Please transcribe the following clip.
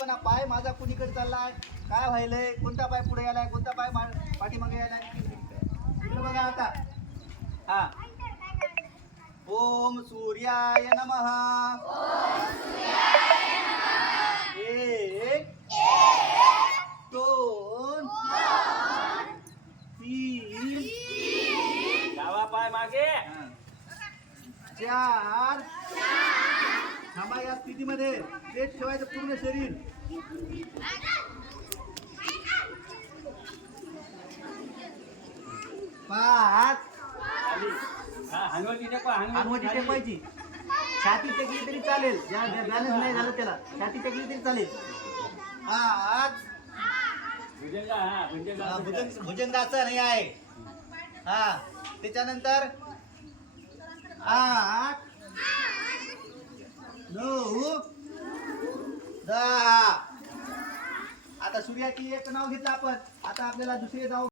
पण पाय माझा कुणीकडे चाललाय, काय व्हायलंय, कोणता पाय पुढे गेलाय, कोणता पाय पाठीमागे गेलाय, इकडे बघा आता. हा, ओम सूर्याय नमः. एक, दोन, तीन, डावा पाय मागे. चार. थांबा या स्थितीमध्ये स्ट्रेट ठेवायचं पूर्ण शरीर. पाच. हनुवटी टेकवायची. छाती टेकली तरी चालेल, बॅलन्स नाही झालं त्याला छाती टेकली तरी चालेल. पाच. भुजंगासन हे आहे. हा, त्याच्यानंतर 8, 9, 10. आता सूर्याची एक नाव घेतलं आपण. आता आपल्याला दुसरे नाव